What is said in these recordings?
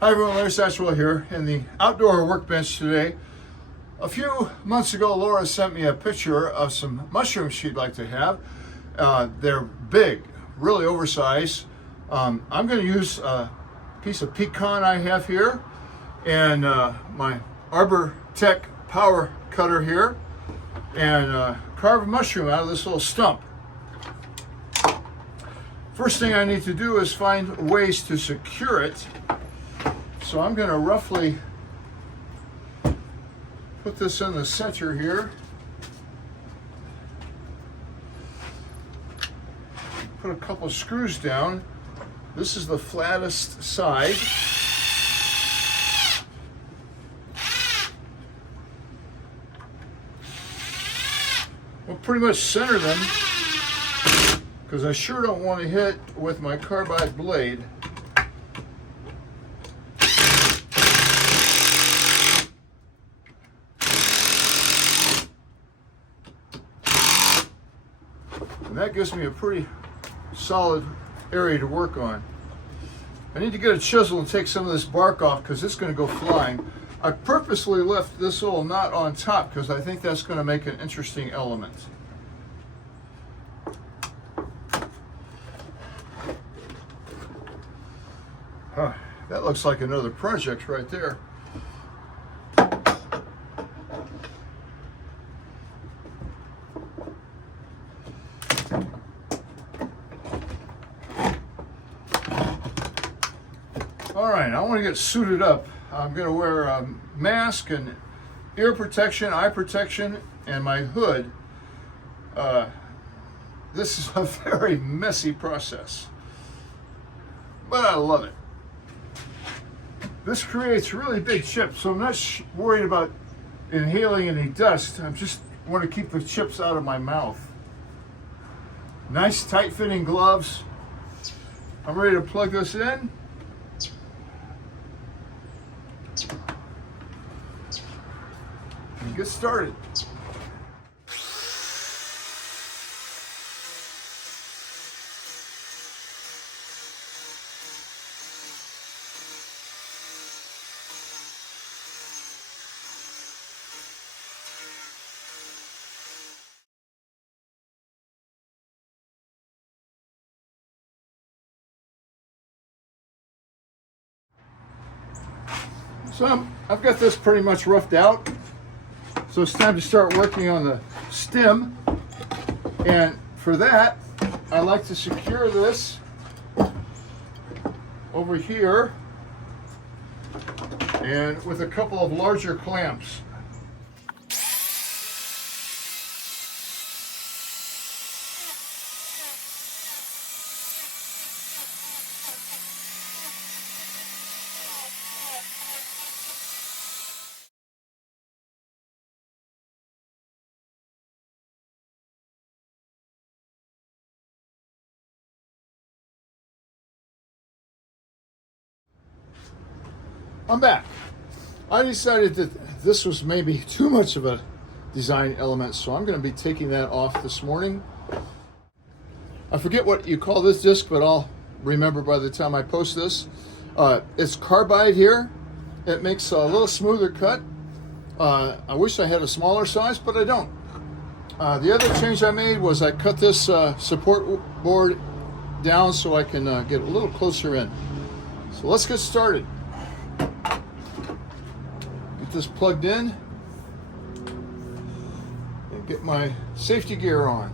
Hi everyone, Larry Satchwell here in the outdoor workbench today. A few months ago, Laura sent me a picture of some mushrooms she'd like to have. They're big, really oversized. I'm going to use a piece of pecan I have here and my Abortech power cutter here and carve a mushroom out of this little stump. First thing I need to do is find ways to secure it. So I'm going to roughly put this in the center here. Put a couple of screws down. This is the flattest side. We'll pretty much center them because I sure don't want to hit with my carbide blade. And that gives me a pretty solid area to work on. I need to get a chisel and take some of this bark off because it's going to go flying. I purposely left this little knot on top because I think that's going to make an interesting element. That looks like another project right there. All right, I want to get suited up. I'm going to wear a mask and ear protection, eye protection, and my hood. This is a very messy process, but I love it. This creates really big chips, so I'm not worried about inhaling any dust. I just want to keep the chips out of my mouth. Nice tight-fitting gloves. I'm ready to plug this in. And get started. So I've got this pretty much roughed out. So it's time to start working on the stem. And for that, I like to secure this over here and with a couple of larger clamps. I'm back. I decided that this was maybe too much of a design element, so I'm going to be taking that off this morning. I forget what you call this disc, but I'll remember by the time I post this. It's carbide here. It makes a little smoother cut. I wish I had a smaller size, but I don't. The other change I made was I cut this support board down so I can get a little closer in. So let's get started. Get this plugged in and get my safety gear on.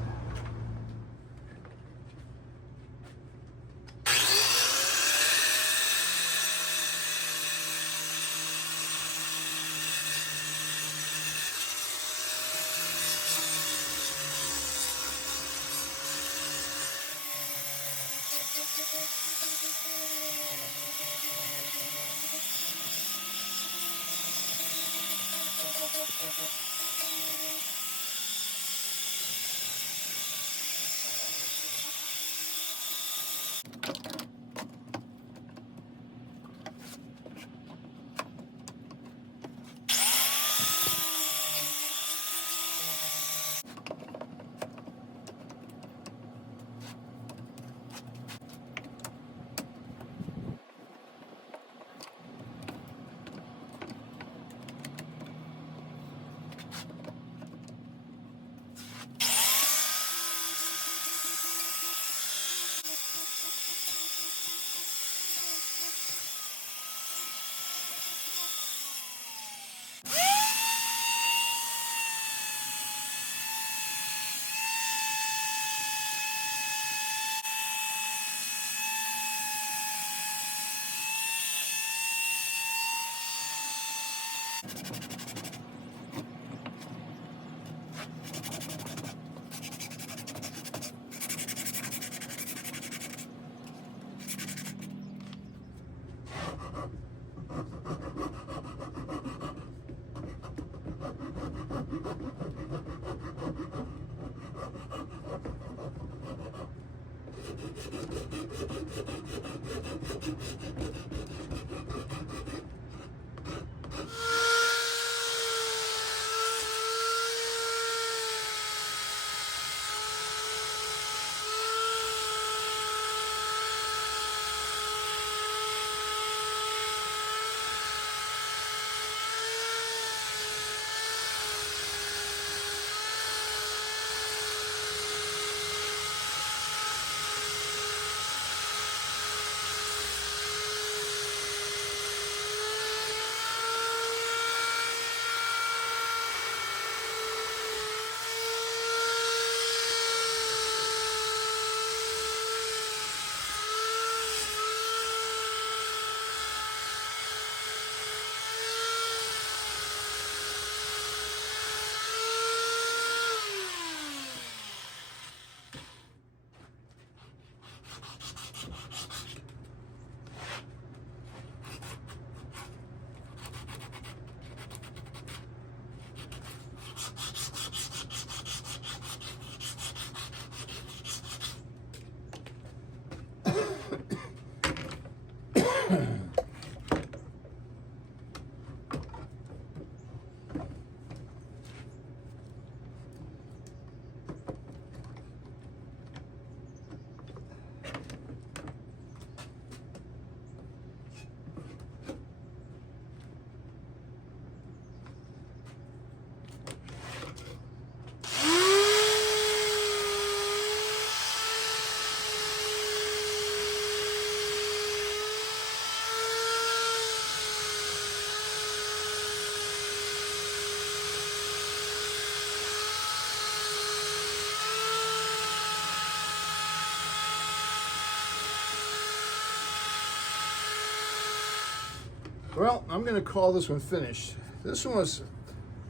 Well, I'm going to call this one finished. This one was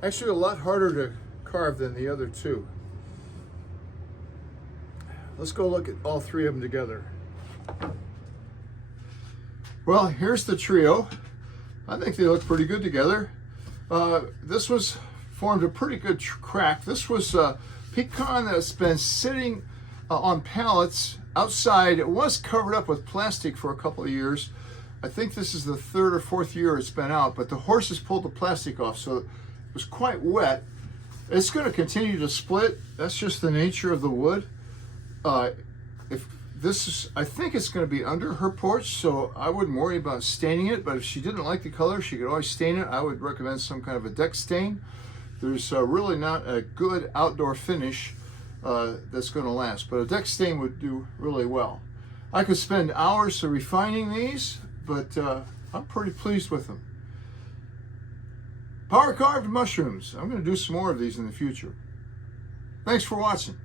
actually a lot harder to carve than the other two. Let's go look at all three of them together. Well, here's the trio. I think they look pretty good together. This was formed a pretty good crack. This was pecan that's been sitting on pallets outside. It was covered up with plastic for a couple of years. I think this is the third or fourth year it's been out, but the horses pulled the plastic off, so it was quite wet. It's going to continue to split. That's just the nature of the wood. If this is, I think it's going to be under her porch, so I wouldn't worry about staining it, but if she didn't like the color, she could always stain it. I would recommend some kind of a deck stain. There's really not a good outdoor finish that's going to last, but a deck stain would do really well. I could spend hours refining these, but I'm pretty pleased with them. Power carved mushrooms. I'm going to do some more of these in the future. Thanks for watching.